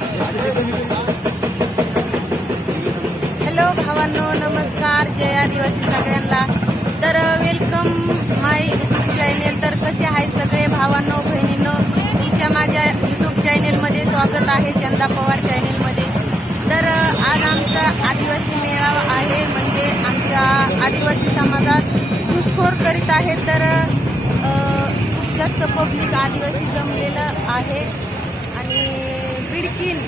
Hello भावांनो नमस्कार. जय आदिवासी सगळ्यांना. तर वेलकम माय युट्यूब चॅनेल तर कसे आहेत सगळे भावांनो बहिणींनो? तुमच्या माझ्या युट्यूब चॅनेलमध्ये स्वागत आहे चंदा पवार चॅनेलमध्ये तर आज आमचा आदिवासी मेळावा आहे म्हणजे आमच्या आदिवासी समाजात घुसखोर करीत आहे तर खूप जास्त पब्लिक आदिवासी जमलेलं आहे. आणि बिडकीन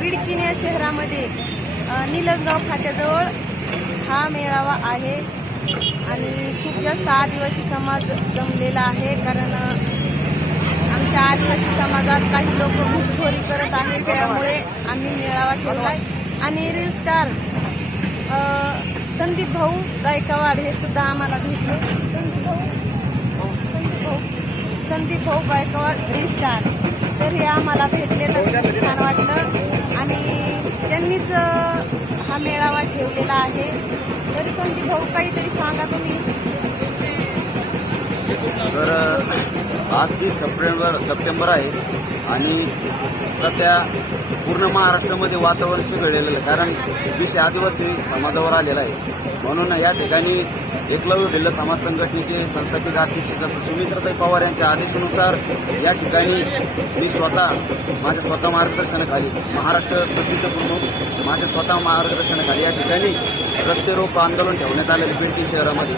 बिडकीन या शहरामध्ये अ, निलजगाव फाट्याजवळ हा मेळावा आहे. आणि खूप जास्त आदिवासी समाज जमलेला आहे कारण आमच्या आदिवासी समाजात काही लोक घुसखोरी करत आहेत त्यामुळे आम्ही मेळावा ठेवलाय. आणि रील स्टार संदीप भाऊ गायकवाड हे सुद्धा आम्हाला भेटले. संदीप भाऊ संदीप भाऊ गायकवाड स्टार तर हे आम्हाला भेटले तर खूप छान वाटलं. आणि त्यांनीच हा मेळावा ठेवलेला आहे. तरी संदीप भाऊ काहीतरी सांगा तुम्ही. तर आज तीस सप्टेंबर सप्टेंबर आहे. आणि सध्या पूर्ण महाराष्ट्रामध्ये वातावरण चिघळलेलं आहे. कारण विषय आदिवासी समाजावर आलेला आहे. म्हणून या ठिकाणी एकलव्य भिल्ल समाज संघटनेचे संस्थापित अध्यक्ष तसं सुमित्रताई पवार यांच्या आदेशानुसार या ठिकाणी मी स्वतः माझ्या स्वतः मार्गदर्शनाखाली महाराष्ट्र प्रसिद्ध प्रमुख माझ्या स्वतः मार्गदर्शनाखाली या ठिकाणी रस्ते रोप आंदोलन ठेवण्यात आलेलं बिडकी शहरामध्ये.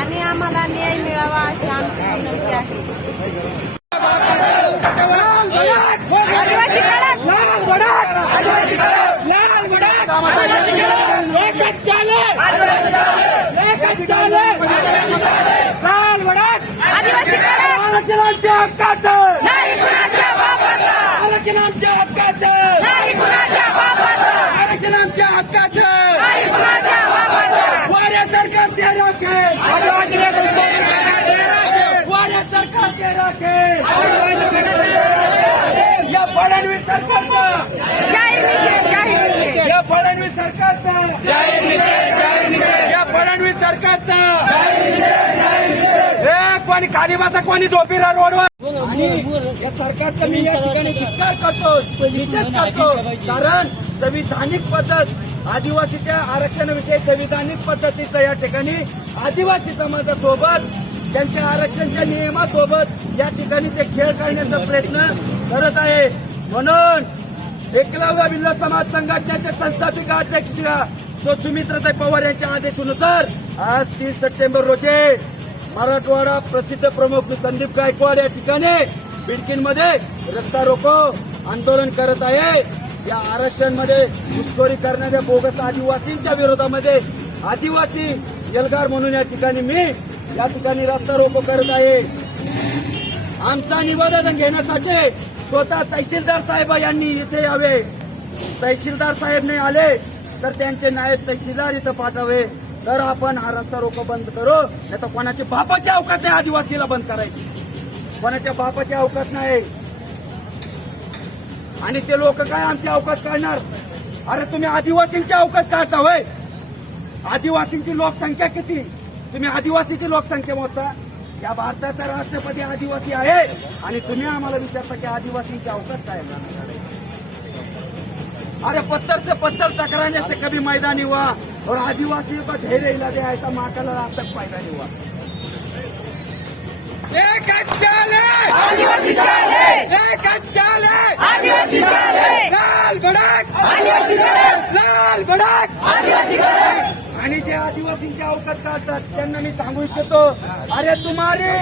आणि आम्हाला न्याय मिळावा अशी आमची विनंती आहे. आदिवासी काढा. आदिवासी काढा. आरक्षणाच्या हक्काचं नाही कुणाच्या बापाचं. आरक्षणाच्या हक्काचं नाही कुणाच्या बापाचं. आरक्षणाच्या हक्काचं नाही कुणाच्या बापाचं. वाऱ्या सरकार ते राखे वाऱ्या सरकार ते राखे या फडणवीस सरकारचा जाहीर निषेध जाहीर निषेध या फडणवीस सरकारचा या फडणवीस हे कोणी खाली बसा कोणी झोपीरा रोडवर. आणि या सरकारचा मी या ठिकाणी धिक्कार करतो निषेध करतो. कारण संविधानिक पद्धत आदिवासीच्या आरक्षणाविषयी संविधानिक पद्धतीचं या ठिकाणी आदिवासी समाजासोबत त्यांच्या आरक्षणच्या नियमासोबत या ठिकाणी ते खेळ करण्याचा प्रयत्न करत आहे. म्हणून एकलव्य भिल्ल समाज संघटनेचे संस्थापिका अध्यक्ष सो सुमित्राताई पवार यांच्या आदेशानुसार आज तीस सप्टेंबर रोजी मराठवाडा प्रसिद्ध प्रमुख संदीप गायकवाड या ठिकाणी बिडकीनमध्ये रस्ता रोको आंदोलन करत आहे. या आरक्षणमध्ये घुसखोरी करणाऱ्या बोगस आदिवासींच्या विरोधामध्ये आदिवासी एल्गार म्हणून या ठिकाणी मी या ठिकाणी रस्ता रोको करत आहे. आमचा निवेदन घेण्यासाठी स्वतः तहसीलदार साहेब यांनी इथे यावे. तहसीलदार साहेब नाही आले. तर त्यांचे नायब तहसीलदार इथं पाठवावे. तर आपण हा रस्ता रोको बंद करू. नाही तर कोणाच्या बापाच्या अवकात नाही आदिवासीला बंद करायची. कोणाच्या बापाच्या अवकात नाही. आणि ते लोक काय आमची अवकात काढणार? अरे तुम्ही आदिवासींची अवकात काढता होय. आदिवासींची लोकसंख्या किती? तुम्ही आदिवासीची लोकसंख्या मोजता. या भारताचा राष्ट्रपती आदिवासी आहे. आणि तुम्ही आम्हाला विचारता की आदिवासींची अवकात काय अरे पत्थर से पत्थर टकराने से कभी मैदानी हुआ और आदिवासियों का ढेर हिला दिया ऐसा महाकाला आज तक पैदा नहीं हुआ। एक चाले आदिवासी चाले एक चाले आदिवासी चाले लाल भडक! आदिवासी लाल भडक! आदिवासी आणि जे आदिवासींची अवकात काढतात त्यांना मी सांगू इच्छितो अरे तुम्हारी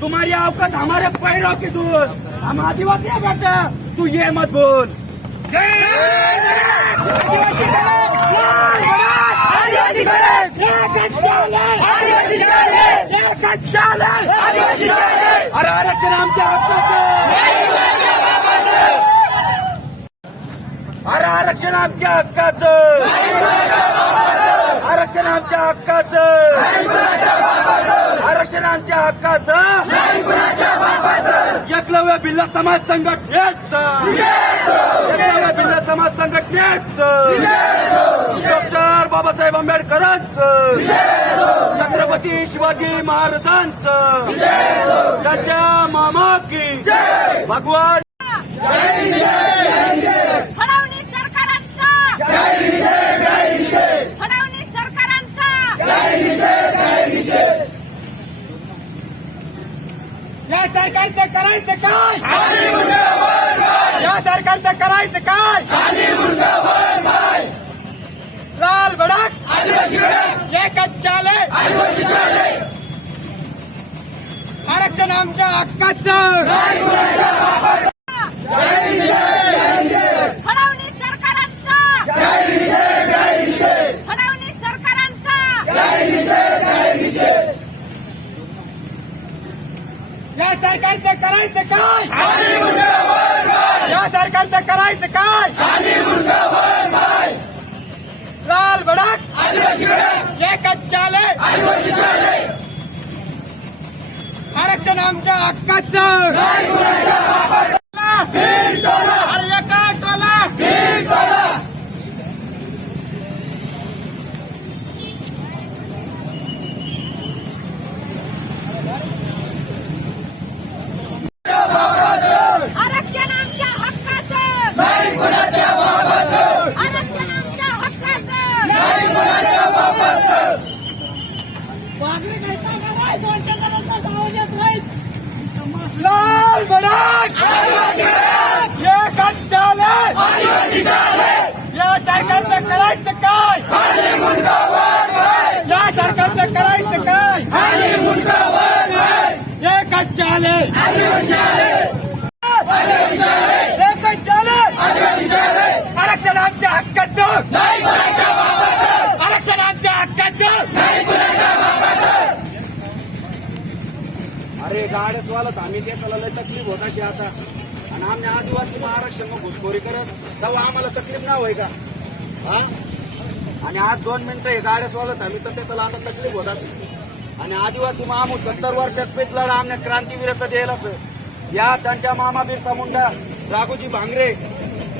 तुम्हारी अवकात हमारे पैरों की दूर हम आदिवासी है बेटा तू ये मत बोल। अरे आरक्षण आमच्या हक्काचं. अरे आरक्षण आमच्या हक्काचं. आरक्षण आमच्या हक्काचं. आरक्षण आमच्या हक्काचं. एकलव्य बिल्ला समाज संघटनेचं. एकलव्य बिल्ला समाज संघटनेचं. डॉक्टर बाबासाहेब आंबेडकरांचं. छत्रपती शिवाजी महाराजांचं. त्यांच्या मामा की भगवान फडणवीस सरकारांचा फडणवीस सरकारांचा या सरकारचं करायचं काय? या सरकारचं करायचं काय? लाल भडक एकच चाले. आरक्षण आमच्या हक्काचं फडणवीस सरकारांचा फडणवीस सरकारांचा या सरकारचं करायचं काय? या सरकारचं करायचं काय? लाल भडक एकच चाले. आरक्षण आमच्या हक्काचं अरे एका टोला आरक्षण आमच्या हक्काचं आरक्षण आमच्या हक्काचं लाल भडक एकच चाले या सरकारचं करायचं काय या सरकारचं करायचं काय एकच चाले एकच चाले आरक्षण आमच्या हक्काचं आरक्षण आमच्या हक्काचं वालत आम्ही देशाला लय तकलीफ होत अशी आता. आणि आम्ही आदिवासी महाराष्ट्र मग घुसखोरी करत तेव्हा आम्हाला तकलीफ नाही होय का? हा? आणि आज दोन मिनिटं हे गाड्याच वालत आम्ही तर त्याला आता तकलीफ होत अशी आणि आदिवासी मामू सत्तर वर्षात पेट लढा आमने क्रांती विरसा द्यायला असं. या त्यांच्या मामा बिरसा मुंडा राघोजी भांगरे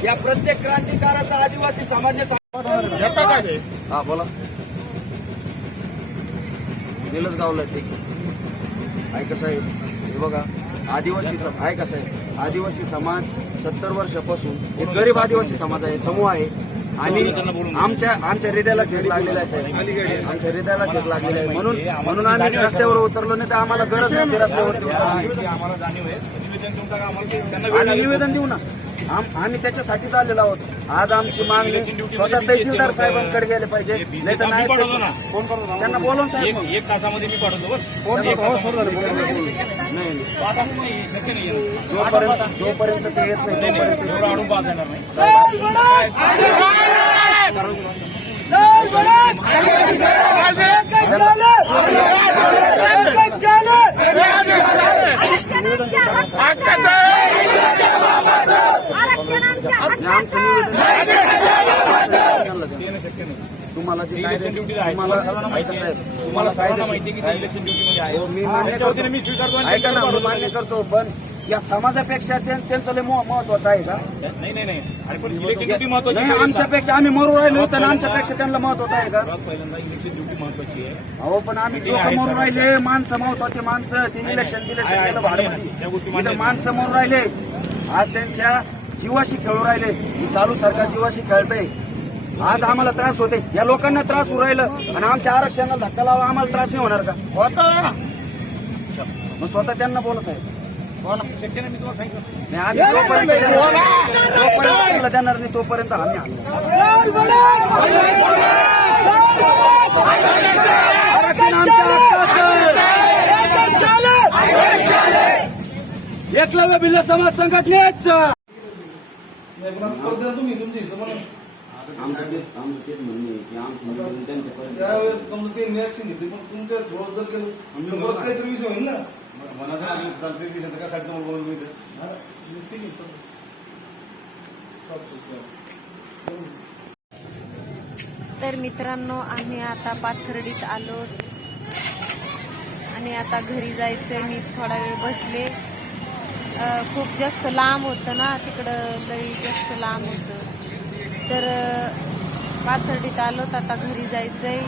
या प्रत्येक क्रांतिकाराचा आदिवासी समाजने सम- हा बोला. दिलंच गावलं ते. ऐका साहेब. हे बघा आदिवासी सम ऐका साहेब? आदिवासी समाज सत्तर वर्षापासून एक गरीब आदिवासी समाज आहे समूह आहे. आणि आमच्या आमच्या हृदयाला ठेक लागलेला आहे साहेब. आमच्या हृदयाला ठेक लागलेला आहे. म्हणून म्हणून आम्ही रस्त्यावर उतरलो नाही तर आम्हाला गरज नाही रस्त्यावर आहे. निवेदन आणि निवेदन देऊ ना. आम्ही त्याच्यासाठीच आलेलो आहोत. आज आमची मागणी स्वतः तहसीलदार साहेबांकडे गेले पाहिजे. नाही तर नाही फोन करतो. त्यांना बोलवून साहेब एक तासामध्ये मी पाठवतो फोन. जोपर्यंत जोपर्यंत ते येत नाही नाही, नाही, तोपर्यंत एवढं अडून पाहता येणार नाही लाल भडक एकच चाले एकच चाले आरक्षण नाही तुम्हाला जे इलेक्शन आहे. तुम्हाला तुम्हाला इलेक्शन हो, ऐका ना मी मान्य करतो पण या समाजापेक्षा त्यां- त्यांचं लय मह- महत्वाचं आहे का? नाही नाही इलेक्शन. आमच्यापेक्षा आम्ही मरू राहिलो तर आमच्यापेक्षा त्यांना महत्वाचं आहे का? इलेक्शन महत्वाची आहे. अहो पण आम्ही लोक सर. राहिले माणसं महत्त्वाचे माणसं ते इलेक्शन बिलेक्शन आहे, केलं आहेत. माणसं मरून राहिले. आज त्यांच्या जीवाशी खेळू राहिले. चालू सरकार जीवाशी खेळतंय. आज आम्हाला त्रास होते या लोकांना त्रास होऊ राहिलं आणि आमच्या आरक्षणाला धक्का लावा आम्हाला त्रास नाही होणार का? मग स्वतः त्यांना बोला साहेब. नाही आम्ही जोपर्यंत जोपर्यंत देणार नाही तोपर्यंत आम्ही आरक्षण आमच्या एकलव्य भिल्ल समाज संघटनेच. तुम्ही तुमची हिस्सा बनवा. आमचं तेच आमचं तेच म्हणणं आहे की आमचं निवेदन त्यांच्यापर्यंत त्यावेळेस समजा ते रिॲक्शन घेतली पण तुमच्या थोडं जर केलं तर परत काहीतरी विषय होईल ना हा, ठीक आहे चल. चालतं. तर मित्रांनो आम्ही आता पाथर्डीत आलो आणि आता घरी जायचंय मी थोडा वेळ बसले खूप जास्त लांब होतं ना तिकडं लई जास्त लांब होतं. तर अ, आलो तर आता घरी जायचंय.